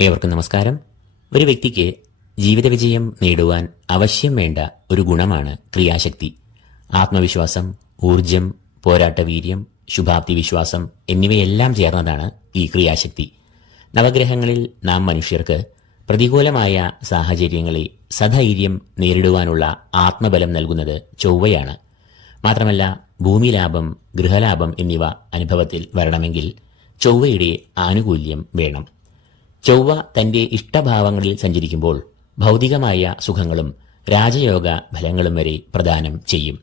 ഏവർക്കും നമസ്കാരം. ഒരു വ്യക്തിക്ക് ജീവിത വിജയം നേടുവാൻ അവശ്യം വേണ്ട ഒരു ഗുണമാണ് ക്രിയാശക്തി. ആത്മവിശ്വാസം ഊർജം പോരാട്ടവീര്യം ശുഭാപ്തി വിശ്വാസം എന്നിവയെല്ലാം ചേർന്നതാണ് ഈ ക്രിയാശക്തി. നവഗ്രഹങ്ങളിൽ നാം മനുഷ്യർക്ക് പ്രതികൂലമായ സാഹചര്യങ്ങളെ സധൈര്യം നേരിടുവാനുള്ള ആത്മബലം നൽകുന്നത് ചൊവ്വയാണ്. മാത്രമല്ല ഭൂമി ലാഭം ഗൃഹലാഭം എന്നിവ അനുഭവത്തിൽ വരണമെങ്കിൽ ചൊവ്വയുടെ ആനുകൂല്യം വേണം. ചൊവ്വ തന്റെ ഇഷ്ടഭാവങ്ങളിൽ സഞ്ചരിക്കുമ്പോൾ ഭൗതികമായ സുഖങ്ങളും രാജയോഗ ഫലങ്ങളും വരെ പ്രദാനം ചെയ്യും.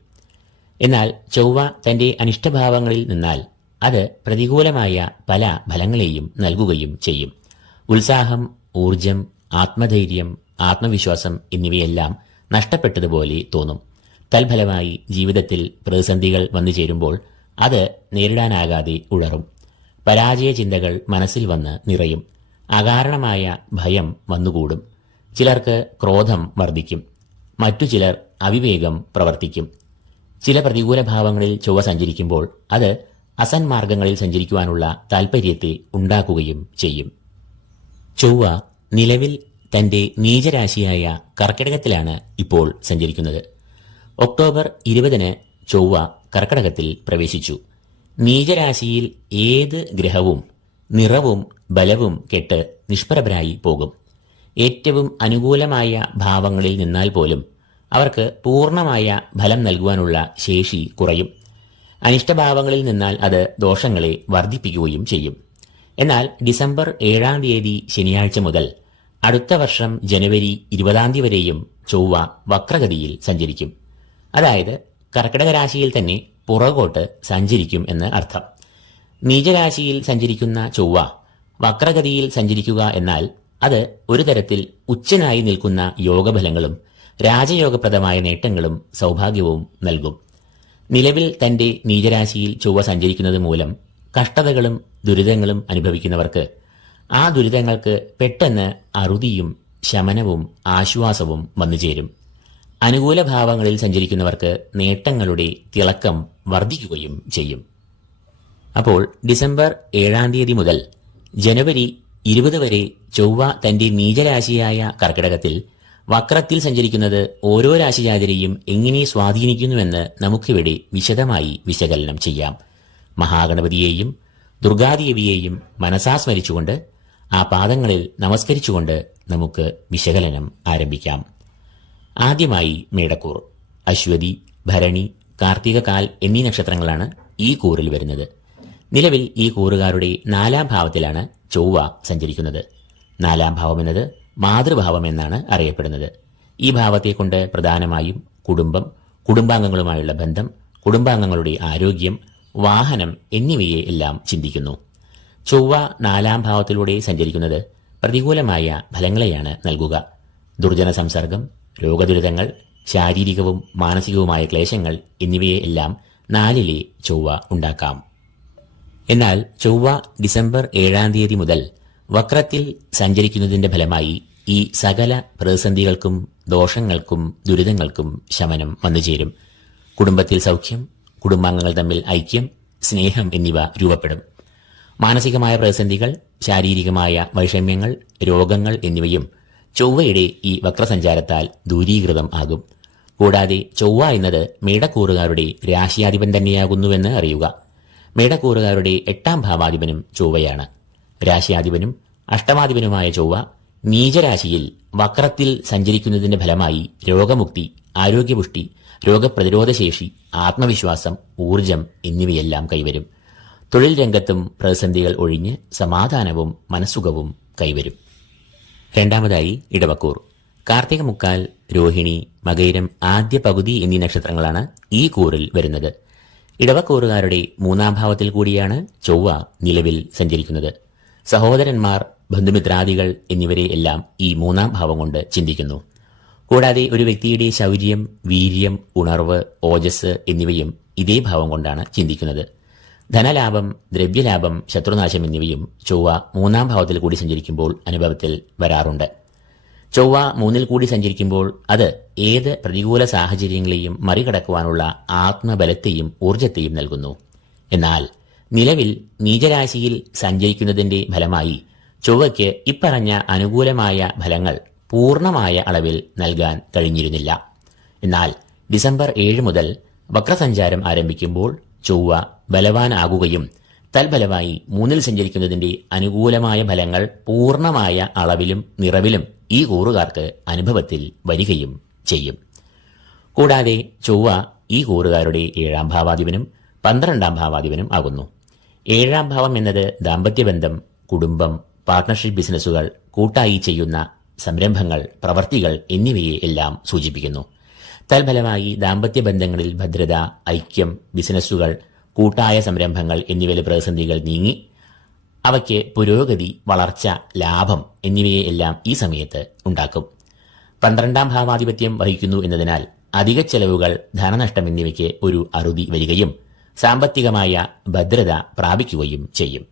എന്നാൽ ചൊവ്വ തന്റെ അനിഷ്ടഭാവങ്ങളിൽ നിന്നാൽ അത് പ്രതികൂലമായ പല ഫലങ്ങളെയും നൽകുകയും ചെയ്യും. ഉത്സാഹം ഊർജം ആത്മധൈര്യം ആത്മവിശ്വാസം എന്നിവയെല്ലാം നഷ്ടപ്പെട്ടതുപോലെ തോന്നും. തൽഫലമായി ജീവിതത്തിൽ പ്രതിസന്ധികൾ വന്നു ചേരുമ്പോൾ അത് നേരിടാനാകാതെ ഉഴറും പരാജയ ചിന്തകൾ മനസ്സിൽ വന്ന് നിറയും. അകാരണമായ ഭയം വന്നുകൂടും. ചിലർക്ക് ക്രോധം വർദ്ധിക്കും. മറ്റു ചിലർ അവിവേകം പ്രവർത്തിക്കും. ചില പ്രതികൂല ഭാവങ്ങളിൽ ചൊവ്വ സഞ്ചരിക്കുമ്പോൾ അത് അസന്മാർഗങ്ങളിൽ സഞ്ചരിക്കുവാനുള്ള താൽപര്യത്തെ ഉണ്ടാക്കുകയും ചെയ്യും. ചൊവ്വ നിലവിൽ തന്റെ നീചരാശിയായ കർക്കിടകത്തിലാണ് ഇപ്പോൾ സഞ്ചരിക്കുന്നത്. ഒക്ടോബർ ഇരുപതിന് ചൊവ്വ കർക്കിടകത്തിൽ പ്രവേശിച്ചു. നീചരാശിയിൽ ഏത് ഗ്രഹവും നിറവും ബലവും കെട്ട് നിഷ്പ്രഭരായി പോകും. ഏറ്റവും അനുകൂലമായ ഭാവങ്ങളിൽ നിന്നാൽ പോലും അവർക്ക് പൂർണമായ ഫലം നൽകുവാനുള്ള ശേഷി കുറയും. അനിഷ്ടഭാവങ്ങളിൽ നിന്നാൽ അത് ദോഷങ്ങളെ വർദ്ധിപ്പിക്കുകയും ചെയ്യും. എന്നാൽ ഡിസംബർ ഏഴാം തീയതി ശനിയാഴ്ച മുതൽ അടുത്ത വർഷം ജനുവരി ഇരുപതാം തീയതി വരെയും ചൊവ്വ വക്രഗതിയിൽ സഞ്ചരിക്കും. അതായത് കർക്കിടക രാശിയിൽ തന്നെ പുറകോട്ട് സഞ്ചരിക്കും എന്ന് അർത്ഥം. നീചരാശിയിൽ സഞ്ചരിക്കുന്ന ചൊവ്വ വക്രഗതിയിൽ സഞ്ചരിക്കുക എന്നാൽ അത് ഒരു തരത്തിൽ ഉച്ചനായി നിൽക്കുന്ന യോഗഫലങ്ങളും രാജയോഗപ്രദമായ നേട്ടങ്ങളും സൗഭാഗ്യവും നൽകും. നിലവിൽ തന്റെ നീചരാശിയിൽ ചൊവ്വ സഞ്ചരിക്കുന്നത് മൂലം കഷ്ടതകളും ദുരിതങ്ങളും അനുഭവിക്കുന്നവർക്ക് ആ ദുരിതങ്ങൾക്ക് പെട്ടെന്ന് അറുതിയും ശമനവും ആശ്വാസവും വന്നുചേരും അനുകൂല ഭാവങ്ങളിൽ സഞ്ചരിക്കുന്നവർക്ക് നേട്ടങ്ങളുടെ തിളക്കം വർദ്ധിക്കുകയും ചെയ്യും. അപ്പോൾ ഡിസംബർ ഏഴാം തീയതി മുതൽ ജനുവരി ഇരുപത് വരെ ചൊവ്വ തന്റെ നീചരാശിയായ കർക്കിടകത്തിൽ വക്രത്തിൽ സഞ്ചരിക്കുന്നത് ഓരോ രാശിജാതരെയും എങ്ങനെ സ്വാധീനിക്കുന്നുവെന്ന് നമുക്കിവിടെ വിശദമായി വിശകലനം ചെയ്യാം. മഹാഗണപതിയെയും ദുർഗാദേവിയെയും മനസാസ്മരിച്ചുകൊണ്ട് ആ പാദങ്ങളിൽ നമസ്കരിച്ചുകൊണ്ട് നമുക്ക് വിശകലനം ആരംഭിക്കാം. ആദ്യമായി മേടക്കൂർ അശ്വതി ഭരണി കാർത്തികകാൽ എന്നീ നക്ഷത്രങ്ങളാണ് ഈ കൂറിൽ വരുന്നത്. നിലവിൽ ഈ കൂറുകാരുടെ നാലാം ഭാവത്തിലാണ് ചൊവ്വ സഞ്ചരിക്കുന്നത്. നാലാം ഭാവം എന്നത് മാതൃഭാവം എന്നാണ് അറിയപ്പെടുന്നത്. ഈ ഭാവത്തെക്കൊണ്ട് പ്രധാനമായും കുടുംബം കുടുംബാംഗങ്ങളുമായുള്ള ബന്ധം കുടുംബാംഗങ്ങളുടെ ആരോഗ്യം വാഹനം എന്നിവയെ എല്ലാം ചിന്തിക്കുന്നു. ചൊവ്വ നാലാം ഭാവത്തിലൂടെ സഞ്ചരിക്കുന്നത് പ്രതികൂലമായ ഫലങ്ങളെയാണ് നൽകുക. ദുർജന സംസർഗം രോഗദുരിതങ്ങൾ ശാരീരികവും മാനസികവുമായ ക്ലേശങ്ങൾ എന്നിവയെ എല്ലാം നാലിലെ ചൊവ്വ ഉണ്ടാക്കാം. എന്നാൽ ചൊവ്വ ഡിസംബർ ഏഴാം തീയതി മുതൽ വക്രത്തിൽ സഞ്ചരിക്കുന്നതിന്റെ ഫലമായി ഈ സകല പ്രതിസന്ധികൾക്കും ദോഷങ്ങൾക്കും ദുരിതങ്ങൾക്കും ശമനം വന്നുചേരും കുടുംബത്തിൽ സൗഖ്യം കുടുംബാംഗങ്ങൾ തമ്മിൽ ഐക്യം സ്നേഹം എന്നിവ രൂപപ്പെടും. മാനസികമായ പ്രതിസന്ധികൾ ശാരീരികമായ വൈഷമ്യങ്ങൾ രോഗങ്ങൾ എന്നിവയും ചൊവ്വയുടെ ഈ വക്രസഞ്ചാരത്താൽ ദൂരീകൃതം ആകും. കൂടാതെ ചൊവ്വ എന്നത് മേടക്കൂറുകാരുടെ രാശിയാധിപൻ തന്നെയാകുന്നുവെന്ന് അറിയുക. മേടക്കൂറുകാരുടെ എട്ടാം ഭാവാധിപനും ചൊവ്വയാണ്. രാശിയാധിപനും അഷ്ടമാധിപനുമായ ചൊവ്വ നീചരാശിയിൽ വക്രത്തിൽ സഞ്ചരിക്കുന്നതിന്റെ ഫലമായി രോഗമുക്തി ആരോഗ്യപുഷ്ടി രോഗപ്രതിരോധശേഷി ആത്മവിശ്വാസം ഊർജം എന്നിവയെല്ലാം കൈവരും. തൊഴിൽ രംഗത്തും പ്രതിസന്ധികൾ ഒഴിഞ്ഞ് സമാധാനവും മനസ്സുഖവും കൈവരും. രണ്ടാമതായി ഇടവക്കൂർ. കാർത്തിക മുക്കാൽ രോഹിണി മകൈരം ആദ്യ പകുതി എന്നീ നക്ഷത്രങ്ങളാണ് ഈ കൂറിൽ വരുന്നത്. ഇടവക്കൂറുകാരുടെ മൂന്നാം ഭാവത്തിൽ കൂടിയാണ് ചൊവ്വ നിലവിൽ സഞ്ചരിക്കുന്നത്. സഹോദരന്മാർ ബന്ധുമിത്രാദികൾ എന്നിവരെ എല്ലാം ഈ മൂന്നാം ഭാവം കൊണ്ട് ചിന്തിക്കുന്നു. കൂടാതെ ഒരു വ്യക്തിയുടെ ശൗര്യം വീര്യം ഉണർവ് ഓജസ് എന്നിവയും ഇതേ ഭാവം കൊണ്ടാണ് ചിന്തിക്കുന്നത്. ധനലാഭം ദ്രവ്യലാഭം ശത്രുനാശം എന്നിവയും ചൊവ്വ മൂന്നാം ഭാവത്തിൽ കൂടി സഞ്ചരിക്കുമ്പോൾ അനുഭവത്തിൽ വരാറുണ്ട്. ചൊവ്വ മൂന്നിൽ കൂടി സഞ്ചരിക്കുമ്പോൾ അത് ഏത് പ്രതികൂല സാഹചര്യങ്ങളെയും മറികടക്കുവാനുള്ള ആത്മബലത്തെയും ഊർജത്തെയും നൽകുന്നു. എന്നാൽ നിലവിൽ നീചരാശിയിൽ സഞ്ചരിക്കുന്നതിന്റെ ഫലമായി ചൊവ്വയ്ക്ക് ഇപ്പറഞ്ഞ അനുകൂലമായ ഫലങ്ങൾ പൂർണമായ അളവിൽ നൽകാൻ കഴിഞ്ഞിരുന്നില്ല. എന്നാൽ ഡിസംബർ ഏഴ് മുതൽ വക്രസഞ്ചാരം ആരംഭിക്കുമ്പോൾ ചൊവ്വ ബലവാനാകുകയും തൽഫലമായി മൂന്നിൽ സഞ്ചരിക്കുന്നതിന്റെ അനുകൂലമായ ഫലങ്ങൾ പൂർണമായ അളവിലും നിറവിലും ഈ കൂറുകാർക്ക് അനുഭവത്തിൽ വരികയും ചെയ്യും. കൂടാതെ ചൊവ്വ ഈ കൂറുകാരുടെ ഏഴാം ഭാവാധിപനും പന്ത്രണ്ടാം ഭാവാധിപനും ആകുന്നു. ഏഴാം ഭാവം എന്നത് ദാമ്പത്യബന്ധം കുടുംബം പാർട്ണർഷിപ്പ് ബിസിനസ്സുകൾ കൂട്ടായി ചെയ്യുന്ന സംരംഭങ്ങൾ പ്രവർത്തികൾ എന്നിവയെ എല്ലാം സൂചിപ്പിക്കുന്നു. തൽഫലമായി ദാമ്പത്യ ബന്ധങ്ങളിൽ ഭദ്രത ഐക്യം ബിസിനസ്സുകൾ കൂട്ടായ സംരംഭങ്ങൾ എന്നിവയിലെ പ്രതിസന്ധികൾ നീങ്ങി അവയ്ക്ക് പുരോഗതി വളർച്ച ലാഭം എന്നിവയെല്ലാം ഈ സമയത്ത് ഉണ്ടാക്കും. പന്ത്രണ്ടാം ഭാവാധിപത്യം വഹിക്കുന്നു എന്നതിനാൽ അധിക ചെലവുകൾ ധനനഷ്ടം എന്നിവയ്ക്ക് ഒരു അറുതി വരികയും സാമ്പത്തികമായ ഭദ്രത പ്രാപിക്കുകയും ചെയ്യും.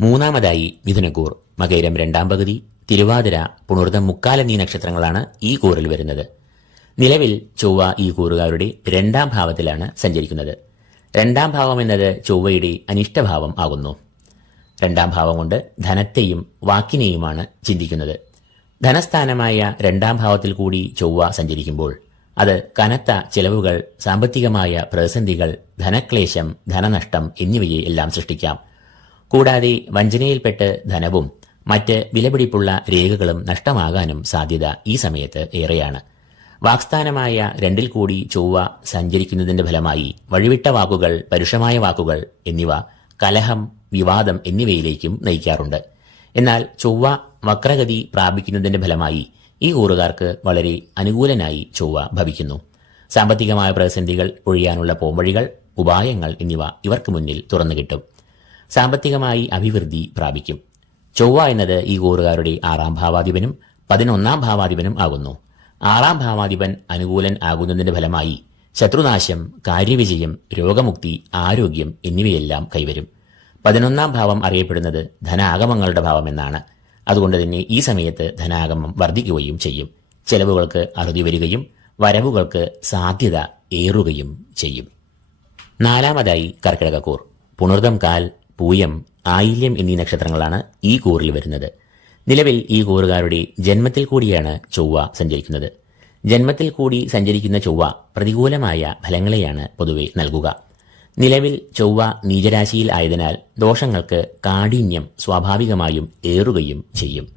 മൂന്നാമതായി മിഥുനക്കൂർ മകേരം രണ്ടാം പകുതി തിരുവാതിര പുണർതം മുക്കാലെന്നീ നക്ഷത്രങ്ങളാണ് ഈ കൂറിൽ വരുന്നത്. നിലവിൽ ചൊവ്വ ഈ കൂറുകാരുടെ രണ്ടാം ഭാവത്തിലാണ് സഞ്ചരിക്കുന്നത്. രണ്ടാം ഭാവം എന്നത് ചൊവ്വയുടെ അനിഷ്ടഭാവം ആകുന്നു. രണ്ടാം ഭാവം കൊണ്ട് ധനത്തെയും വാക്കിനെയുമാണ് ചിന്തിക്കുന്നത്. ധനസ്ഥാനമായ രണ്ടാം ഭാവത്തിൽ കൂടി ചൊവ്വ സഞ്ചരിക്കുമ്പോൾ അത് കനത്ത ചെലവുകൾ സാമ്പത്തികമായ പ്രതിസന്ധികൾ ധനക്ലേശം ധനനഷ്ടം എന്നിവയെ എല്ലാം സൃഷ്ടിക്കാം. കൂടാതെ വഞ്ചനയിൽപ്പെട്ട് ധനവും മറ്റ് വിലപിടിപ്പുള്ള രേഖകളും നഷ്ടമാകാനും സാധ്യത ഈ സമയത്ത് ഏറെയാണ്. വാക്സ്ഥാനമായ രണ്ടിൽ കൂടി ചൊവ്വ സഞ്ചരിക്കുന്നതിന്റെ ഫലമായി വഴിവിട്ട വാക്കുകൾ പരുഷമായ വാക്കുകൾ എന്നിവ കലഹം വിവാദം എന്നിവയിലേക്കും നയിക്കാറുണ്ട്. എന്നാൽ ചൊവ്വ വക്രഗതി പ്രാപിക്കുന്നതിന്റെ ഫലമായി ഈ കൂറുകാർക്ക് വളരെ അനുകൂലനായി ചൊവ്വ ഭവിക്കുന്നു. സാമ്പത്തികമായ പ്രതിസന്ധികൾ ഒഴിയാനുള്ള പോംവഴികൾ ഉപായങ്ങൾ എന്നിവ ഇവർക്ക് മുന്നിൽ തുറന്നു കിട്ടും. സാമ്പത്തികമായി അഭിവൃദ്ധി പ്രാപിക്കും. ചൊവ്വ എന്നത് ഈ കൂറുകാരുടെ ആറാം ഭാവാധിപനും പതിനൊന്നാം ഭാവാധിപനും ആകുന്നു. ആറാം ഭാവാധിപൻ അനുകൂലൻ ആകുന്നതിന്റെ ഫലമായി ശത്രുനാശം കാര്യവിജയം രോഗമുക്തി ആരോഗ്യം എന്നിവയെല്ലാം കൈവരും. പതിനൊന്നാം ഭാവം അറിയപ്പെടുന്നത് ധനാഗമങ്ങളുടെ ഭാവം എന്നാണ് അതുകൊണ്ട് തന്നെ ഈ സമയത്ത് ധനാഗമം വർദ്ധിക്കുകയും ചെയ്യും. ചെലവുകൾക്ക് അറുതി വരികയും വരവുകൾക്ക് സാധ്യത ഏറുകയും ചെയ്യും. നാലാമതായി കർക്കിടകക്കൂർ. പുണർദം കാൽ പൂയം ആയില്യം എന്നീ നക്ഷത്രങ്ങളാണ് ഈ കൂറിൽ വരുന്നത്. നിലവിൽ ഈ കൂറുകാരുടെ ജന്മത്തിൽ കൂടിയാണ് ചൊവ്വ സഞ്ചരിക്കുന്നത്. ജന്മത്തിൽ കൂടി സഞ്ചരിക്കുന്ന ചൊവ്വ പ്രതികൂലമായ ഫലങ്ങളെയാണ് പൊതുവെ നൽകുക. നിലവിൽ ചൊവ്വ നീചരാശിയിൽ ആയതിനാൽ ദോഷങ്ങൾക്ക് കാഠിന്യം സ്വാഭാവികമായും ഏറുകയും ചെയ്യും.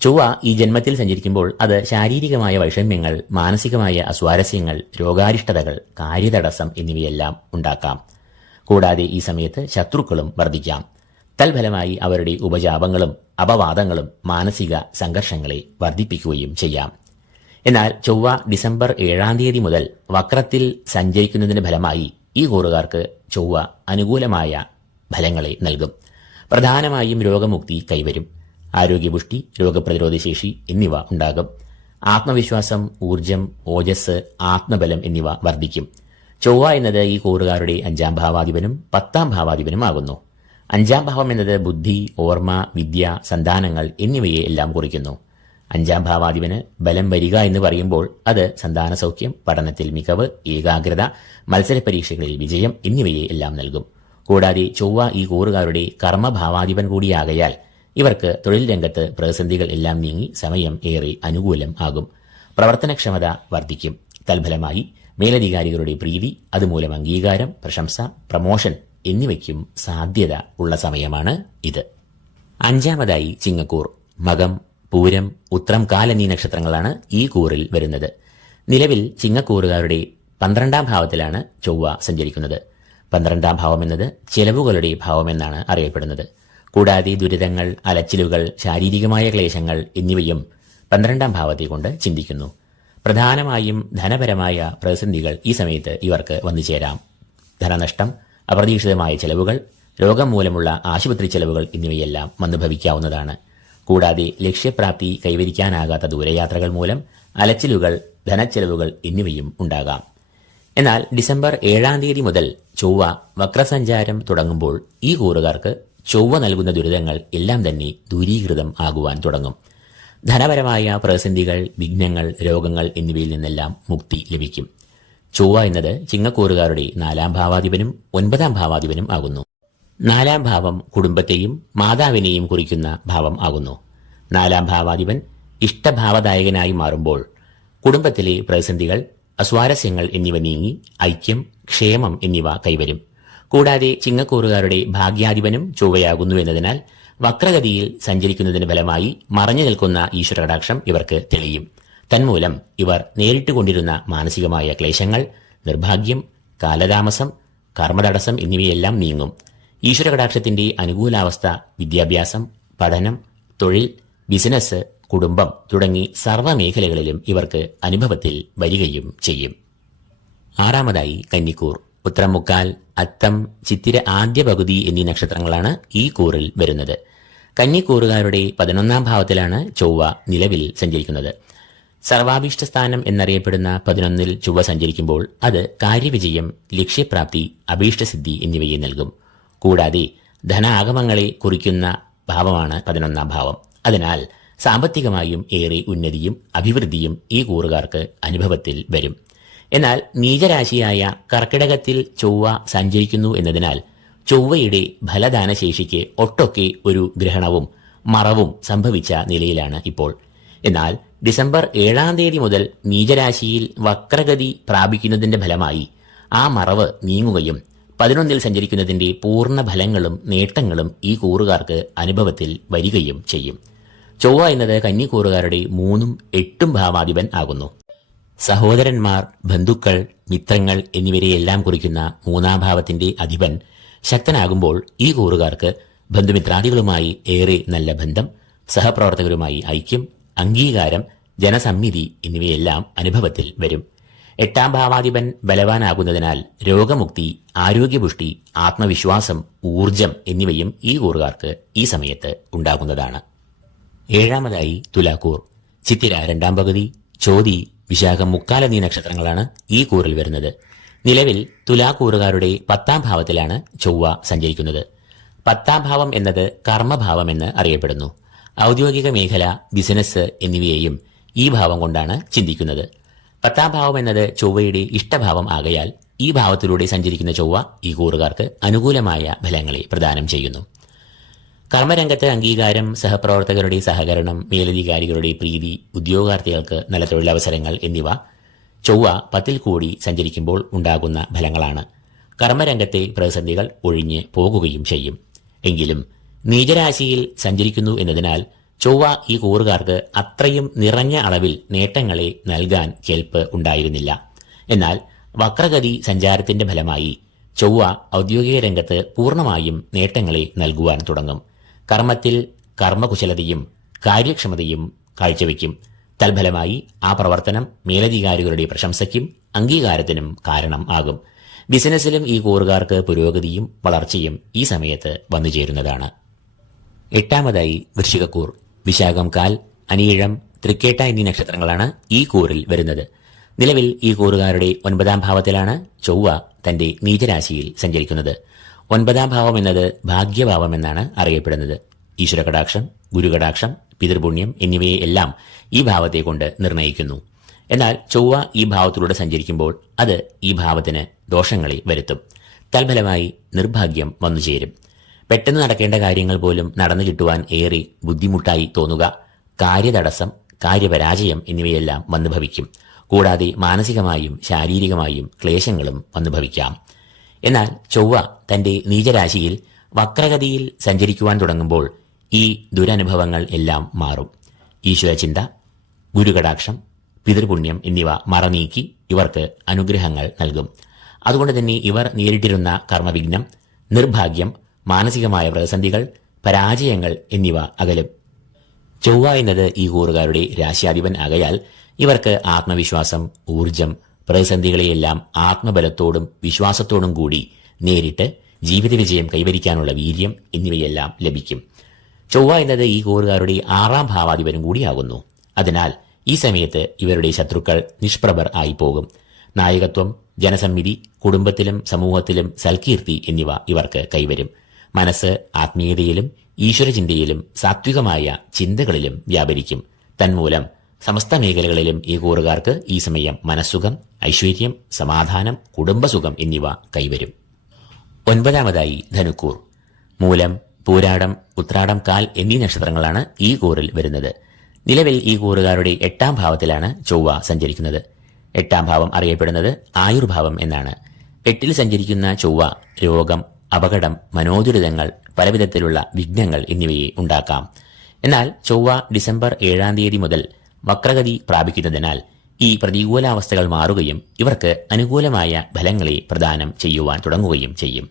ചൊവ്വ ഈ ജന്മത്തിൽ സഞ്ചരിക്കുമ്പോൾ അത് ശാരീരികമായ വൈഷമ്യങ്ങൾ മാനസികമായ അസ്വാരസ്യങ്ങൾ രോഗാരിഷ്ടതകൾ കാര്യതടസ്സം എന്നിവയെല്ലാം ഉണ്ടാക്കാം. കൂടാതെ ഈ സമയത്ത് ശത്രുക്കളും വർദ്ധിക്കാം. തൽഫലമായി അവരുടെ ഉപജാപങ്ങളും അപവാദങ്ങളും മാനസിക സംഘർഷങ്ങളെ വർദ്ധിപ്പിക്കുകയും ചെയ്യാം. എന്നാൽ ചൊവ്വ ഡിസംബർ ഏഴാം തീയതി മുതൽ വക്രത്തിൽ സഞ്ചരിക്കുന്നതിന്റെ ഫലമായി ഈ കൂറുകാർക്ക് ചൊവ്വ അനുകൂലമായ ഫലങ്ങളെ നൽകും. പ്രധാനമായും രോഗമുക്തി കൈവരും. ആരോഗ്യപുഷ്ടി രോഗപ്രതിരോധ ശേഷി എന്നിവ ഉണ്ടാകും. ആത്മവിശ്വാസം ഊർജം ഓജസ് ആത്മബലം എന്നിവ വർദ്ധിക്കും. ചൊവ്വ എന്നത് ഈ കൂറുകാരുടെ അഞ്ചാം ഭാവാധിപനും പത്താം ഭാവാധിപനും ആകുന്നു അഞ്ചാം ഭാവം എന്നത് ബുദ്ധി ഓർമ്മ വിദ്യ സന്താനങ്ങൾ എന്നിവയെ എല്ലാം കുറിക്കുന്നു. അഞ്ചാം ഭാവാധിപന് ബലം വരിക എന്ന് പറയുമ്പോൾ അത് സന്താന സൗഖ്യം പഠനത്തിൽ മികവ് ഏകാഗ്രത മത്സര പരീക്ഷകളിൽ വിജയം എന്നിവയെ എല്ലാം നൽകും. കൂടാതെ ചൊവ്വ ഈ കൂറുകാരുടെ കർമ്മഭാവാധിപൻ കൂടിയാകയാൽ ഇവർക്ക് തൊഴിൽ രംഗത്ത് പ്രതിസന്ധികൾ എല്ലാം നീങ്ങി സമയം ഏറെ അനുകൂലം ആകും. പ്രവർത്തനക്ഷമത വർദ്ധിക്കും. തൽഫലമായി മേലധികാരികളുടെ പ്രീതി അതുമൂലം അംഗീകാരം പ്രശംസ പ്രമോഷൻ എന്നിവയ്ക്കും സാധ്യത ഉള്ള സമയമാണ് ഇത്. അഞ്ചാമതായി ചിങ്ങക്കൂർ മകം പൂരം ഉത്രം കാൽ എന്നീ നക്ഷത്രങ്ങളാണ് ഈ കൂറിൽ വരുന്നത്. നിലവിൽ ചിങ്ങക്കൂറുകാരുടെ പന്ത്രണ്ടാം ഭാവത്തിലാണ് ചൊവ്വ സഞ്ചരിക്കുന്നത്. പന്ത്രണ്ടാം ഭാവം എന്നത് ചെലവുകളുടെ ഭാവമെന്നാണ് അറിയപ്പെടുന്നത്. കൂടാതെ ദുരിതങ്ങൾ അലച്ചിലുകൾ ശാരീരികമായ ക്ലേശങ്ങൾ എന്നിവയും പന്ത്രണ്ടാം ഭാവത്തെ കൊണ്ട് ചിന്തിക്കുന്നു. പ്രധാനമായും ധനപരമായ പ്രതിസന്ധികൾ ഈ സമയത്ത് ഇവർക്ക് വന്നു ചേരാം ധനനഷ്ടം അപ്രതീക്ഷിതമായ ചെലവുകൾ രോഗം മൂലമുള്ള ആശുപത്രി ചെലവുകൾ എന്നിവയെല്ലാം മന്ദഭവിക്കാവുന്നതാണ്. കൂടാതെ ലക്ഷ്യപ്രാപ്തി കൈവരിക്കാനാകാത്ത ദൂരയാത്രകൾ മൂലം അലച്ചിലുകൾ ധനച്ചെലവുകൾ എന്നിവയും ഉണ്ടാകാം. എന്നാൽ ഡിസംബർ ഏഴാം തീയതി മുതൽ ചൊവ്വ വക്രസഞ്ചാരം തുടങ്ങുമ്പോൾ ഈ കൂറുകാർക്ക് ചൊവ്വ നൽകുന്ന ദുരിതങ്ങൾ എല്ലാം തന്നെ ദൂരീകൃതം ആകുവാൻ തുടങ്ങും. ധനപരമായ പ്രതിസന്ധികൾ വിഘ്നങ്ങൾ രോഗങ്ങൾ എന്നിവയിൽ നിന്നെല്ലാം മുക്തി ലഭിക്കും. ചൊവ്വ എന്നത് ചിങ്ങക്കൂറുകാരുടെ നാലാം ഭാവാധിപനും ഒൻപതാം ഭാവാധിപനും ആകുന്നു. നാലാം ഭാവം കുടുംബത്തെയും മാതാവിനെയും കുറിക്കുന്ന ഭാവം ആകുന്നു. നാലാം ഭാവാധിപൻ ഇഷ്ടഭാവദായകനായി മാറുമ്പോൾ കുടുംബത്തിലെ പ്രതിസന്ധികൾ അസ്വാരസ്യങ്ങൾ എന്നിവ നീങ്ങി ഐക്യം ക്ഷേമം എന്നിവ കൈവരും. കൂടാതെ ചിങ്ങക്കൂറുകാരുടെ ഭാഗ്യാധിപനും ചൊവ്വയാകുന്നു എന്നതിനാൽ വക്രഗതിയിൽ സഞ്ചരിക്കുന്നതിന് ഫലമായി മറഞ്ഞു നിൽക്കുന്ന ഈശ്വരകടാക്ഷം ഇവർക്ക് തെളിയും. തന്മൂലം ഇവർ നേരിട്ടുകൊണ്ടിരുന്ന മാനസികമായ ക്ലേശങ്ങൾ നിർഭാഗ്യം കാലതാമസം കർമ്മതടസ്സം എന്നിവയെല്ലാം നീങ്ങും. ഈശ്വരകടാക്ഷത്തിന്റെ അനുകൂലാവസ്ഥ വിദ്യാഭ്യാസം പഠനം തൊഴിൽ ബിസിനസ് കുടുംബം തുടങ്ങി സർവമേഖലകളിലും ഇവർക്ക് അനുഭവത്തിൽ വരികയും ചെയ്യും. ആറാമതായി കന്നിക്കൂർ. ഉത്തരമുക്കാൽ അത്തം ചിത്തിര ആദ്യ പകുതി എന്നീ നക്ഷത്രങ്ങളാണ് ഈ കൂറിൽ വരുന്നത്. കന്നിക്കൂറുകാരുടെ പതിനൊന്നാം ഭാവത്തിലാണ് ചൊവ്വ നിലവിൽ സഞ്ചരിക്കുന്നത്. സർവാഭീഷ്ട സ്ഥാനം എന്നറിയപ്പെടുന്ന പതിനൊന്നിൽ ചൊവ്വ സഞ്ചരിക്കുമ്പോൾ അത് കാര്യവിജയം ലക്ഷ്യപ്രാപ്തി അഭീഷ്ടസിദ്ധി എന്നിവയെ നൽകും. കൂടാതെ ധനാഗമങ്ങളെ കുറിക്കുന്ന ഭാവമാണ് പതിനൊന്നാം ഭാവം. അതിനാൽ സാമ്പത്തികമായും ഏറെ ഉന്നതിയും അഭിവൃദ്ധിയും ഈ കൂറുകാർക്ക് അനുഭവത്തിൽ വരും. എന്നാൽ നീചരാശിയായ കർക്കിടകത്തിൽ ചൊവ്വ സഞ്ചരിക്കുന്നു എന്നതിനാൽ ചൊവ്വയുടെ ഫലദാനശേഷിക്ക് ഒട്ടൊക്കെ ഒരു ഗ്രഹണവും മറവും സംഭവിച്ച നിലയിലാണ് ഇപ്പോൾ. എന്നാൽ ഡിസംബർ ഏഴാം തീയതി മുതൽ നീചരാശിയിൽ വക്രഗതി പ്രാപിക്കുന്നതിന്റെ ഫലമായി ആ മറവ് നീങ്ങുകയും പതിനൊന്നിൽ സഞ്ചരിക്കുന്നതിന്റെ പൂർണ ഫലങ്ങളും നേട്ടങ്ങളും ഈ കൂറുകാർക്ക് അനുഭവത്തിൽ വരികയും ചെയ്യും. ചൊവ്വ എന്നത് കന്നിക്കൂറുകാരുടെ മൂന്നും എട്ടും ഭാവാധിപൻ ആകുന്നു. സഹോദരന്മാർ ബന്ധുക്കൾ മിത്രങ്ങൾ എന്നിവരെയെല്ലാം കുറിക്കുന്ന മൂന്നാം ഭാവത്തിന്റെ അധിപൻ ശക്തനാകുമ്പോൾ ഈ കൂറുകാർക്ക് ബന്ധുമിത്രാദികളുമായി ഏറെ നല്ല ബന്ധം സഹപ്രവർത്തകരുമായി ഐക്യം അംഗീകാരം ജനസമ്മിതി എന്നിവയെല്ലാം അനുഭവത്തിൽ വരും. എട്ടാം ഭാവാധിപൻ ബലവാനാകുന്നതിനാൽ രോഗമുക്തി ആരോഗ്യപുഷ്ടി ആത്മവിശ്വാസം ഊർജം എന്നിവയും ഈ കൂറുകാർക്ക് ഈ സമയത്ത് ഉണ്ടാകുന്നതാണ്. ഏഴാമതായി തുലാക്കൂർ. ചിത്തിര രണ്ടാം പകുതി ചോതി വിശാഖം മുക്കാൽ നക്ഷത്രങ്ങളാണ് ഈ കൂറിൽ വരുന്നത്. നിലവിൽ തുലാക്കൂറുകാരുടെ പത്താം ഭാവത്തിലാണ് ചൊവ്വ സഞ്ചരിക്കുന്നത്. പത്താം ഭാവം എന്നത് കർമ്മഭാവം എന്ന് അറിയപ്പെടുന്നു. ഔദ്യോഗിക മേഖല ബിസിനസ് എന്നിവയെയും ഈ ഭാവം കൊണ്ടാണ് ചിന്തിക്കുന്നത്. പത്താം ഭാവം എന്നത് ചൊവ്വയുടെ ഇഷ്ടഭാവം ആകയാൽ ഈ ഭാവത്തിലൂടെ സഞ്ചരിക്കുന്ന ചൊവ്വ ഈ കൂറുകാർക്ക് അനുകൂലമായ ഫലങ്ങളെ പ്രദാനം ചെയ്യുന്നു. കർമ്മരംഗത്ത് അംഗീകാരം സഹപ്രവർത്തകരുടെ സഹകരണം മേലധികാരികളുടെ പ്രീതി ഉദ്യോഗാർത്ഥികൾക്ക് നല്ല തൊഴിലവസരങ്ങൾ എന്നിവ ചൊവ്വ പത്തിൽ കൂടി സഞ്ചരിക്കുമ്പോൾ ഉണ്ടാകുന്ന ഫലങ്ങളാണ്. കർമ്മരംഗത്തെ പ്രതിസന്ധികൾ ഒഴിഞ്ഞ് പോകുകയും ചെയ്യും. എങ്കിലും നീചരാശിയിൽ സഞ്ചരിക്കുന്നു എന്നതിനാൽ ചൊവ്വ ഈ കൂറുകാർക്ക് അത്രയും നിറഞ്ഞ അളവിൽ നേട്ടങ്ങളെ നൽകാൻ കെൽപ്പ് ഉണ്ടായിരുന്നില്ല. എന്നാൽ വക്രഗതി സഞ്ചാരത്തിന്റെ ഫലമായി ചൊവ്വ ഔദ്യോഗിക രംഗത്ത് പൂർണമായും നേട്ടങ്ങളെ നൽകുവാൻ തുടങ്ങും. കർമ്മത്തിൽ കർമ്മകുശലതയും കാര്യക്ഷമതയും കാഴ്ചവെക്കും. തൽഫലമായി ആ പ്രവർത്തനം മേലധികാരികളുടെ പ്രശംസയ്ക്കും അംഗീകാരത്തിനും കാരണം ആകും. ബിസിനസ്സിലും ഈ കൂറുകാർക്ക് പുരോഗതിയും വളർച്ചയും ഈ സമയത്ത് വന്നുചേരുന്നതാണ്. എട്ടാമതായി വൃശ്ചികക്കൂർ. വിശാഖം കാൽ അനീഴം തൃക്കേട്ട എന്നീ നക്ഷത്രങ്ങളാണ് ഈ കൂറിൽ വരുന്നത്. നിലവിൽ ഈ കൂറുകാരുടെ ഒൻപതാം ഭാവത്തിലാണ് ചൊവ്വ തന്റെ നീചരാശിയിൽ സഞ്ചരിക്കുന്നത്. ഒൻപതാം ഭാവം എന്നത് ഭാഗ്യഭാവം എന്നാണ് അറിയപ്പെടുന്നത്. ഈശ്വരകടാക്ഷം ഗുരുകടാക്ഷം പിതൃപുണ്യം എന്നിവയെ എല്ലാം ഈ ഭാവത്തെ കൊണ്ട് നിർണയിക്കുന്നു. എന്നാൽ ചൊവ്വ ഈ ഭാവത്തിലൂടെ സഞ്ചരിക്കുമ്പോൾ അത് ഈ ഭാവത്തിന് ദോഷങ്ങളെ വരുത്തും. തൽഫലമായി നിർഭാഗ്യം വന്നുചേരും. പെട്ടെന്ന് നടക്കേണ്ട കാര്യങ്ങൾ പോലും നടന്നു കിട്ടുവാൻ ഏറെ ബുദ്ധിമുട്ടായി തോന്നുക. കാര്യതടസ്സം കാര്യപരാജയം എന്നിവയെല്ലാം വന്നു ഭവിക്കും. കൂടാതെ മാനസികമായും ശാരീരികമായും ക്ലേശങ്ങളും വന്നു ഭവിക്കാം. എന്നാൽ ചൊവ്വ തന്റെ നീചരാശിയിൽ വക്രഗതിയിൽ സഞ്ചരിക്കുവാൻ തുടങ്ങുമ്പോൾ ഈ ദുരനുഭവങ്ങൾ എല്ലാം മാറും. ഈശ്വരചിന്ത ഗുരുകടാക്ഷം പിതൃപുണ്യം എന്നിവ മറനീക്കി ഇവർക്ക് അനുഗ്രഹങ്ങൾ നൽകും. അതുകൊണ്ട് തന്നെ ഇവർ നേരിട്ടിരുന്ന കർമ്മവിഘ്നം നിർഭാഗ്യം മാനസികമായ പ്രതിസന്ധികൾ പരാജയങ്ങൾ എന്നിവ അകലും. ചൊവ്വ എന്നത് ഈ കൂറുകാരുടെ രാശ്യാധിപൻ ആകയാൽ ഇവർക്ക് ആത്മവിശ്വാസം ഊർജം പ്രതിസന്ധികളെയെല്ലാം ആത്മബലത്തോടും വിശ്വാസത്തോടും കൂടി നേരിട്ട് ജീവിത വിജയം കൈവരിക്കാനുള്ള വീര്യം എന്നിവയെല്ലാം ലഭിക്കും. ചൊവ്വ എന്നത് ഈ കൂറുകാരുടെ ആറാം ഭാവാധിപനും കൂടിയാകുന്നു. അതിനാൽ ഈ സമയത്ത് ഇവരുടെ ശത്രുക്കൾ നിഷ്പ്രഭർ ആയിപ്പോകും. പോകും നായകത്വം ജനസമ്മിതി കുടുംബത്തിലും സമൂഹത്തിലും സൽകീർത്തി എന്നിവ ഇവർക്ക് കൈവരും. മനസ്സ് ആത്മീയതയിലും ഈശ്വരചിന്തയിലും സാത്വികമായ ചിന്തകളിലും വ്യാപരിക്കും. തന്മൂലം സമസ്ത മേഖലകളിലും ഈ കൂറുകാർക്ക് ഈ സമയം മനസ്സുഖം ഐശ്വര്യം സമാധാനം കുടുംബസുഖം എന്നിവ കൈവരും. ഒൻപതാമതായി ധനുക്കൂർ. മൂലം പൂരാടം ഉത്രാടം കാൽ എന്നീ നക്ഷത്രങ്ങളാണ് ഈ കൂറിൽ വരുന്നത്. നിലവിൽ ഈ കൂറുകാരുടെ എട്ടാം ഭാവത്തിലാണ് ചൊവ്വ സഞ്ചരിക്കുന്നത്. എട്ടാം ഭാവം അറിയപ്പെടുന്നത് ആയുർഭാവം എന്നാണ്. എട്ടിൽ സഞ്ചരിക്കുന്ന ചൊവ്വ രോഗം അപകടം മനോദുരിതങ്ങൾ പലവിധത്തിലുള്ള വിഘ്നങ്ങൾ എന്നിവയെ ഉണ്ടാക്കാം. എന്നാൽ ചൊവ്വ ഡിസംബർ ഏഴാം തീയതി മുതൽ വക്രഗതി പ്രാപിക്കുന്നതിനാൽ ഈ പ്രതികൂലാവസ്ഥകൾ മാറുകയും ഇവർക്ക് അനുകൂലമായ ഫലങ്ങളെ പ്രദാനം ചെയ്യുവാൻ തുടങ്ങുകയും ചെയ്യും.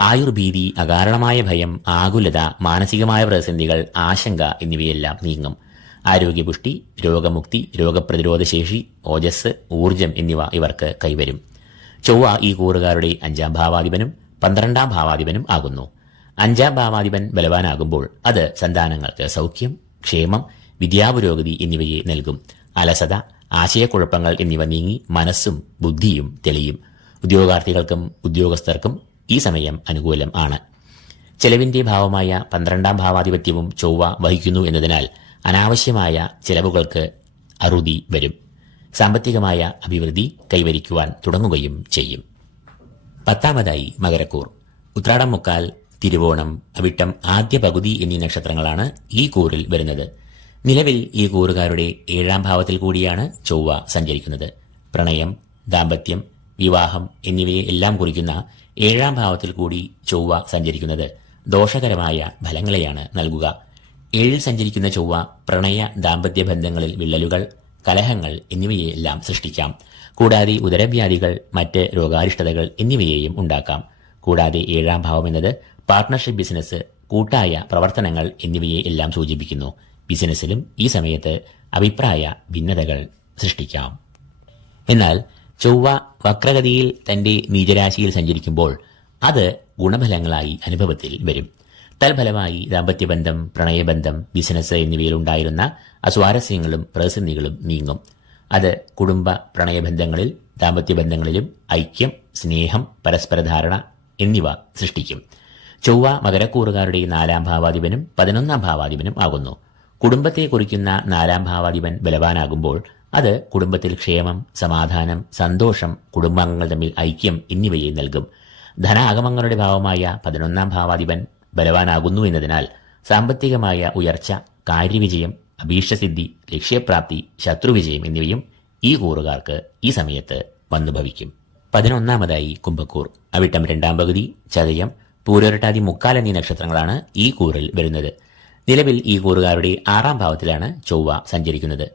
ആയുർഭീതി അകാരണമായ ഭയം ആകുലത മാനസികമായ പ്രതിസന്ധികൾ ആശങ്ക എന്നിവയെല്ലാം നീങ്ങും. ആരോഗ്യപുഷ്ടി രോഗമുക്തി രോഗപ്രതിരോധ ശേഷി ഓജസ് ഊർജം എന്നിവ ഇവർക്ക് കൈവരും. ചൊവ്വ ഈ കൂറുകാരുടെ അഞ്ചാം ഭാവാധിപനും പന്ത്രണ്ടാം ഭാവാധിപനും ആകുന്നു. അഞ്ചാം ഭാവാധിപൻ ബലവാനാകുമ്പോൾ അത് സന്താനങ്ങൾക്ക് സൗഖ്യം ക്ഷേമം വിദ്യാപുരോഗതി എന്നിവയെ നൽകും. അലസത ആശയക്കുഴപ്പങ്ങൾ എന്നിവ നീങ്ങി മനസ്സും ബുദ്ധിയും തെളിയും. ഉദ്യോഗാർത്ഥികൾക്കും ഉദ്യോഗസ്ഥർക്കും ഈ സമയം അനുകൂലം ആണ്. ചെലവിന്റെ ഭാവമായ പന്ത്രണ്ടാം ഭാവാധിപത്യവും ചൊവ്വ വഹിക്കുന്നു എന്നതിനാൽ അനാവശ്യമായ ചെലവുകൾക്ക് അറുതി വരും. സാമ്പത്തികമായ അഭിവൃദ്ധി കൈവരിക്കുവാൻ തുടങ്ങുകയും ചെയ്യും. പത്താമതായി മകരക്കൂർ. ഉത്രാടം മുക്കാൽ തിരുവോണം അവിട്ടം ആദ്യ പകുതി എന്നീ നക്ഷത്രങ്ങളാണ് ഈ കൂറിൽ വരുന്നത്. നിലവിൽ ഈ കൂറുകാരുടെ ഏഴാം ഭാവത്തിൽ കൂടിയാണ് ചൊവ്വ സഞ്ചരിക്കുന്നത്. പ്രണയം ദാമ്പത്യം വിവാഹം എന്നിവയെ എല്ലാം കുറിക്കുന്ന ഏഴാം ഭാവത്തിൽ കൂടി ചൊവ്വ സഞ്ചരിക്കുന്നത് ദോഷകരമായ ഫലങ്ങളെയാണ് നൽകുക. ഏഴിൽ സഞ്ചരിക്കുന്ന ചൊവ്വ പ്രണയ ദാമ്പത്യ ബന്ധങ്ങളിൽ വിള്ളലുകൾ കലഹങ്ങൾ എന്നിവയെല്ലാം സൃഷ്ടിക്കാം. കൂടാതെ ഉദരവ്യാധികൾ മറ്റ് രോഗാരിഷ്ടതകൾ എന്നിവയെയും ഉണ്ടാക്കാം. കൂടാതെ ഏഴാം ഭാവം എന്നത് പാർട്ട്ണർഷിപ്പ് ബിസിനസ് കൂട്ടായ പ്രവർത്തനങ്ങൾ എന്നിവയെ എല്ലാം സൂചിപ്പിക്കുന്നു. ബിസിനസ്സിലും ഈ സമയത്ത് അഭിപ്രായ ഭിന്നതകൾ സൃഷ്ടിക്കാം. എന്നാൽ ചൊവ്വ വക്രഗതിയിൽ തന്റെ നീചരാശിയിൽ സഞ്ചരിക്കുമ്പോൾ അത് ഗുണഫലങ്ങളായി അനുഭവത്തിൽ വരും. തൽഫലമായി ദാമ്പത്യബന്ധം പ്രണയബന്ധം ബിസിനസ് എന്നിവയിൽ ഉണ്ടായിരുന്ന അസ്വാരസ്യങ്ങളും പ്രതിസന്ധികളും നീങ്ങും. അത് കുടുംബ പ്രണയബന്ധങ്ങളിൽ ദാമ്പത്യബന്ധങ്ങളിലും ഐക്യം സ്നേഹം പരസ്പരധാരണ എന്നിവ സൃഷ്ടിക്കും. ചൊവ്വ മകരക്കൂറുകാരുടെ നാലാം ഭാവാധിപനും പതിനൊന്നാം ഭാവാധിപനും ആകുന്നു. കുടുംബത്തെ കുറിക്കുന്ന നാലാം ഭാവാധിപൻ ബലവാനാകുമ്പോൾ അത് കുടുംബത്തിൽ ക്ഷേമം സമാധാനം സന്തോഷം കുടുംബാംഗങ്ങൾ തമ്മിൽ ഐക്യം എന്നിവയെ നൽകും. ധനാഗമങ്ങളുടെ ഭാവമായ പതിനൊന്നാം ഭാവാധിപൻ ബലവാനാകുന്നു എന്നതിനാൽ സാമ്പത്തികമായ ഉയർച്ച കാര്യവിജയം അഭീഷ്ടസിദ്ധി ലക്ഷ്യപ്രാപ്തി ശത്രുവിജയം എന്നിവയും ഈ കൂറുകാർക്ക് ഈ സമയത്ത് വന്നു ഭവിക്കും. പതിനൊന്നാമതായി കുംഭക്കൂർ. അവിട്ടം രണ്ടാം പകുതി ചതയം പൂരോരട്ടാതി മുക്കാൽ എന്നീ നക്ഷത്രങ്ങളാണ് ഈ കൂറിൽ വരുന്നത്. നിലവിൽ ഈ കൂറുകാരുടെ ആറാം ഭാവത്തിലാണ് ചൊവ്വ സഞ്ചരിക്കുന്നത്.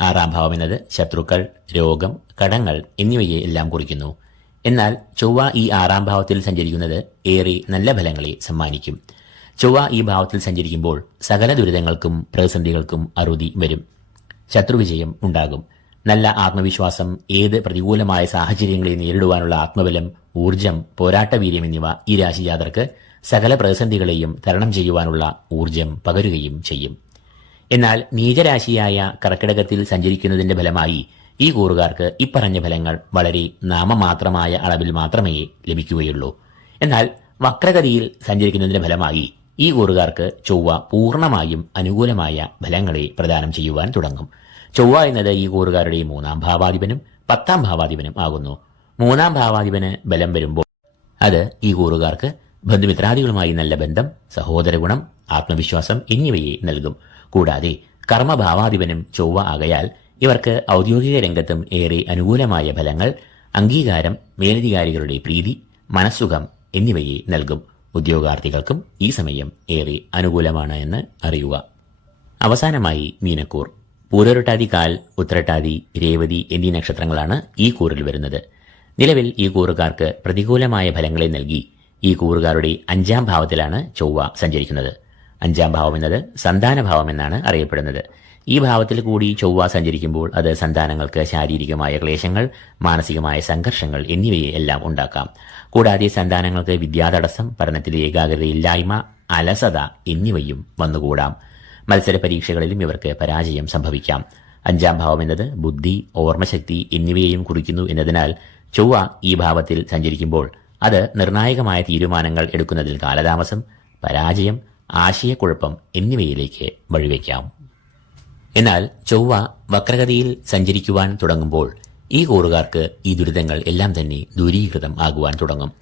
ആറാം ഭാവം എന്നത് ശത്രുക്കൾ രോഗം കടങ്ങൾ എന്നിവയെ എല്ലാം കുറിക്കുന്നു. എന്നാൽ ചൊവ്വ ഈ ആറാം ഭാവത്തിൽ സഞ്ചരിക്കുന്നത് ഏറെ നല്ല ഫലങ്ങളെ സമ്മാനിക്കും. ചൊവ്വ ഈ ഭാവത്തിൽ സഞ്ചരിക്കുമ്പോൾ സകല ദുരിതങ്ങൾക്കും പ്രതിസന്ധികൾക്കും അറുതി വരും. ശത്രുവിജയം ഉണ്ടാകും. നല്ല ആത്മവിശ്വാസം ഏത് പ്രതികൂലമായ സാഹചര്യങ്ങളെ നേരിടുവാനുള്ള ആത്മബലം ഊർജം പോരാട്ടവീര്യം എന്നിവ ഈ രാശിജാതർക്ക് സകല പ്രതിസന്ധികളെയും തരണം ചെയ്യുവാനുള്ള ഊർജം പകരുകയും ചെയ്യും. എന്നാൽ നീചരാശിയായ കർക്കിടകത്തിൽ സഞ്ചരിക്കുന്നതിന്റെ ഫലമായി ഈ കൂറുകാർക്ക് ഇപ്പറഞ്ഞ ഫലങ്ങൾ വളരെ നാമമാത്രമായ അളവിൽ മാത്രമേ ലഭിക്കുകയുള്ളൂ. എന്നാൽ വക്രഗതിയിൽ സഞ്ചരിക്കുന്നതിന്റെ ഫലമായി ഈ കൂറുകാർക്ക് ചൊവ്വ പൂർണമായും അനുകൂലമായ ഫലങ്ങളെ പ്രദാനം ചെയ്യുവാൻ തുടങ്ങും. ചൊവ്വ എന്നത് ഈ കൂറുകാരുടെ മൂന്നാം ഭാവാധിപനും പത്താം ഭാവാധിപനും ആകുന്നു. മൂന്നാം ഭാവാധിപന് ബലം വരുമ്പോൾ അത് ഈ കൂറുകാർക്ക് ബന്ധുമിത്രാദികളുമായി നല്ല ബന്ധം സഹോദരഗുണം ആത്മവിശ്വാസം എന്നിവയെ നൽകും. കൂടാതെ കർമ്മഭാവാധിപനും ചൊവ്വ ആകയാൽ ഇവർക്ക് ഔദ്യോഗിക രംഗത്തും ഏറെ അനുകൂലമായ ഫലങ്ങൾ അംഗീകാരം മേലധികാരികളുടെ പ്രീതി മനസ്സുഖം എന്നിവയെ നൽകും. ഉദ്യോഗാർത്ഥികൾക്കും ഈ സമയം ഏറെ അനുകൂലമാണ് എന്ന് അറിയുക. അവസാനമായി മീനക്കൂർ. പൂരൊരട്ടാതി കാൽ ഉത്തരട്ടാതി രേവതി എന്നീ നക്ഷത്രങ്ങളാണ് ഈ കൂറിൽ വരുന്നത്. നിലവിൽ ഈ കൂറുകാർക്ക് പ്രതികൂലമായ ഫലങ്ങളെ നൽകി ഈ കൂറുകാരുടെ അഞ്ചാം ഭാവത്തിലാണ് ചൊവ്വ സഞ്ചരിക്കുന്നത്. അഞ്ചാം ഭാവം എന്നത് സന്താനഭാവം എന്നാണ് അറിയപ്പെടുന്നത്. ഈ ഭാവത്തിൽ കൂടി ചൊവ്വ സഞ്ചരിക്കുമ്പോൾ അത് സന്താനങ്ങൾക്ക് ശാരീരികമായ ക്ലേശങ്ങൾ മാനസികമായ സംഘർഷങ്ങൾ എന്നിവയെ എല്ലാം ഉണ്ടാക്കാം. കൂടാതെ സന്താനങ്ങൾക്ക് വിദ്യാതടസ്സം പഠനത്തിലെ ഏകാഗ്രതയില്ലായ്മ അലസത എന്നിവയും വന്നുകൂടാം. മത്സര പരീക്ഷകളിലും ഇവർക്ക് പരാജയം സംഭവിക്കാം. അഞ്ചാം ഭാവം എന്നത് ബുദ്ധി ഓർമ്മശക്തി എന്നിവയെയും കുറിക്കുന്നു എന്നതിനാൽ ചൊവ്വ ഈ ഭാവത്തിൽ സഞ്ചരിക്കുമ്പോൾ അത് നിർണായകമായ തീരുമാനങ്ങൾ എടുക്കുന്നതിൽ കാലതാമസം പരാജയം ആശയക്കുഴപ്പം എന്നിവയിലേക്ക് വഴിവെക്കാം. എന്നാൽ ചൊവ്വ വക്രഗതിയിൽ സഞ്ചരിക്കുവാൻ തുടങ്ങുമ്പോൾ ഈ കൂറുകാർക്ക് ഈ ദുരിതങ്ങൾ എല്ലാം തന്നെ ദൂരീകൃതം ആകുവാൻ തുടങ്ങും.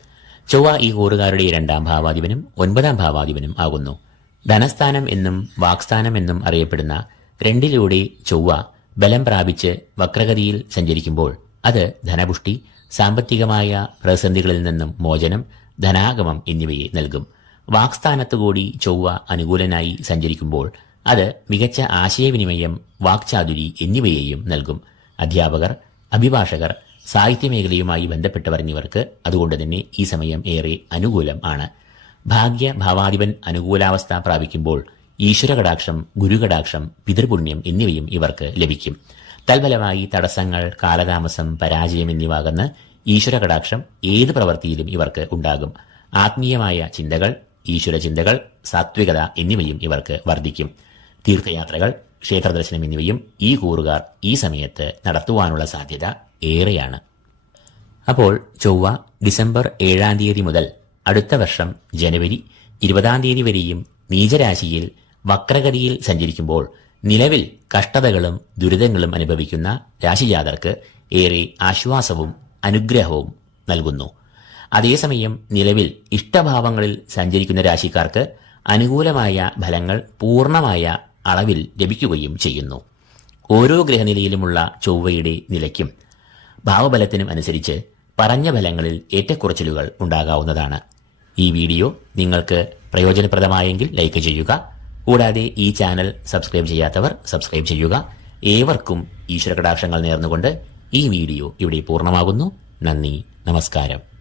ചൊവ്വ ഈ കൂറുകാരുടെ രണ്ടാം ഭാവാധിപനും ഒൻപതാം ഭാവാധിപനും ആകുന്നു. ധനസ്ഥാനം എന്നും വാക്സ്ഥാനം എന്നും അറിയപ്പെടുന്ന രണ്ടിലൂടെ ചൊവ്വ ബലം പ്രാപിച്ച് വക്രഗതിയിൽ സഞ്ചരിക്കുമ്പോൾ അത് ധനപുഷ്ടി സാമ്പത്തികമായ പ്രതിസന്ധികളിൽ നിന്നും മോചനം ധനാഗമം എന്നിവയെ നൽകും. വാക്സ്ഥാനത്തുകൂടി ചൊവ്വ അനുകൂലനായി സഞ്ചരിക്കുമ്പോൾ അത് മികച്ച ആശയവിനിമയം വാക്ചാതുരി എന്നിവയെയും നൽകും. അധ്യാപകർ അഭിഭാഷകർ സാഹിത്യമേഖലയുമായി ബന്ധപ്പെട്ടവർ എന്നിവർക്ക് അതുകൊണ്ട് തന്നെ ഈ സമയം ഏറെ അനുകൂലം ആണ്. ഭാഗ്യ ഭാവാധിപൻ അനുകൂലാവസ്ഥ പ്രാപിക്കുമ്പോൾ ഈശ്വരകടാക്ഷം ഗുരുകടാക്ഷം പിതൃപുണ്യം എന്നിവയും ഇവർക്ക് ലഭിക്കും. തൽഫലമായി തടസ്സങ്ങൾ കാലതാമസം പരാജയം എന്നിവ അകന്ന് ഈശ്വരകടാക്ഷം ഏത് പ്രവൃത്തിയിലും ഇവർക്ക് ഉണ്ടാകും. ആത്മീയമായ ചിന്തകൾ ഈശ്വര ചിന്തകൾ സാത്വികത എന്നിവയും ഇവർക്ക് വർദ്ധിക്കും. തീർത്ഥയാത്രകൾ ക്ഷേത്രദർശനം എന്നിവയും ഈ കൂറുകാർ ഈ സമയത്ത് നടത്തുവാനുള്ള സാധ്യത ഏറെയാണ്. അപ്പോൾ ചൊവ്വ ഡിസംബർ ഏഴാം തീയതി മുതൽ അടുത്ത വർഷം ജനുവരി ഇരുപതാം തീയതി വരെയും നീചരാശിയിൽ വക്രഗതിയിൽ സഞ്ചരിക്കുമ്പോൾ നിലവിൽ കഷ്ടതകളും ദുരിതങ്ങളും അനുഭവിക്കുന്ന രാശിജാതർക്ക് ഏറെ ആശ്വാസവും അനുഗ്രഹവും നൽകുന്നു. അതേസമയം നിലവിൽ ഇഷ്ടഭാവങ്ങളിൽ സഞ്ചരിക്കുന്ന രാശിക്കാർക്ക് അനുകൂലമായ ഫലങ്ങൾ പൂർണമായ അളവിൽ ലഭിക്കുകയും ചെയ്യുന്നു. ഓരോ ഗ്രഹനിലയിലുമുള്ള ചൊവ്വയുടെ നിലയ്ക്കും ഭാവബലത്തിനും അനുസരിച്ച് പറഞ്ഞ ഫലങ്ങളിൽ ഏറ്റക്കുറച്ചിലുകൾ ഉണ്ടാകാവുന്നതാണ്. ഈ വീഡിയോ നിങ്ങൾക്ക് പ്രയോജനപ്രദമായെങ്കിൽ ലൈക്ക് ചെയ്യുക. കൂടാതെ ഈ ചാനൽ സബ്സ്ക്രൈബ് ചെയ്യാത്തവർ സബ്സ്ക്രൈബ് ചെയ്യുക. ഏവർക്കും ഈശ്വര കടാക്ഷങ്ങൾ നേർന്നുകൊണ്ട് ഈ വീഡിയോ ഇവിടെ പൂർണമാകുന്നു. നന്ദി നമസ്കാരം.